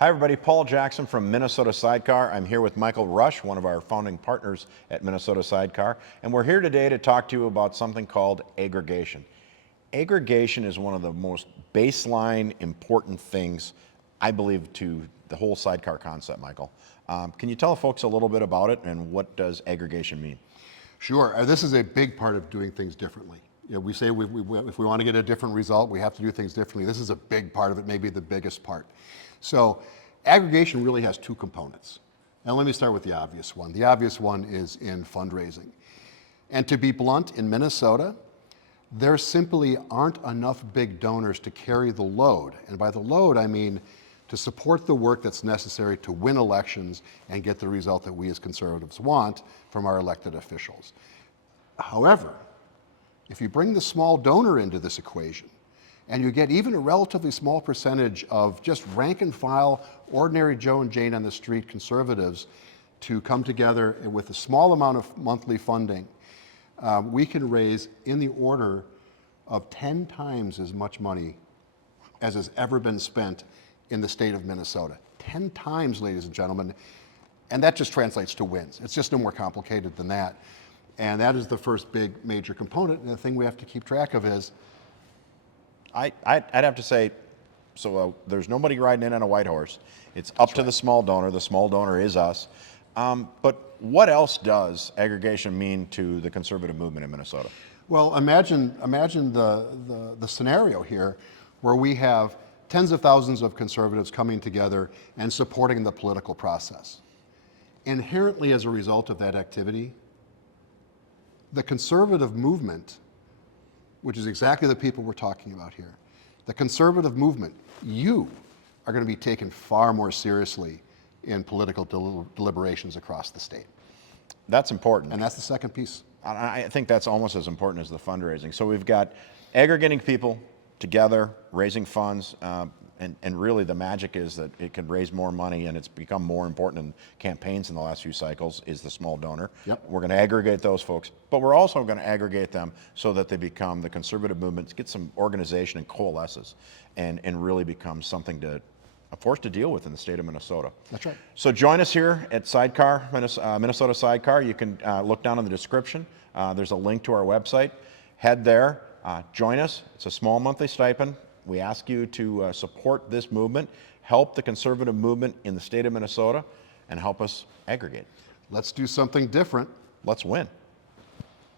Hi everybody, Paul Jackson from Minnesota Sidecar. I'm here with Michael Rush, one of our founding partners at Minnesota Sidecar, and we're here today to talk to you about something called aggregation. Aggregation is one of the most baseline important things, I believe, to the whole sidecar concept, Michael. Can you tell folks a little bit about it and what does aggregation mean? Sure. This is a big part of doing things differently. You know, we say if we want to get a different result, we have to do things differently. This is a big part of it, maybe the biggest part. So aggregation really has two components. Now let me start with the obvious one. The obvious one is in fundraising. And to be blunt, in Minnesota, there simply aren't enough big donors to carry the load. And by the load, I mean to support the work that's necessary to win elections and get the result that we as conservatives want from our elected officials. However, if you bring the small donor into this equation, and you get even a relatively small percentage of just rank and file, ordinary Joe and Jane on the street conservatives to come together with a small amount of monthly funding, we can raise in the order of 10 times as much money as has ever been spent in the state of Minnesota. 10 times, ladies and gentlemen, and that just translates to wins. It's just no more complicated than that. And that is the first big major component, and the thing we have to keep track of is I'd have to say, there's nobody riding in on a white horse. It's up to the small donor. The small donor is us. But what else does aggregation mean to the conservative movement in Minnesota? Well, imagine the scenario here where we have tens of thousands of conservatives coming together and supporting the political process. Inherently, as a result of that activity, the conservative movement, which is exactly the people we're talking about here, the conservative movement, you are going to be taken far more seriously in political deliberations across the state. That's important. And that's the second piece. I think that's almost as important as the fundraising. So we've got aggregating people together, raising funds, and really the magic is that it can raise more money, and it's become more important in campaigns in the last few cycles, is the small donor. Yep. We're going to aggregate those folks, but we're also going to aggregate them so that they become the conservative movement, get some organization and coalesces, and really become something a force to deal with in the state of Minnesota. That's right. So join us here at Sidecar, Minnesota Sidecar. You can look down in the description. There's a link to our website. Head there, join us. It's a small monthly stipend. We ask you to support this movement, help the conservative movement in the state of Minnesota, and help us aggregate. Let's do something different. Let's win.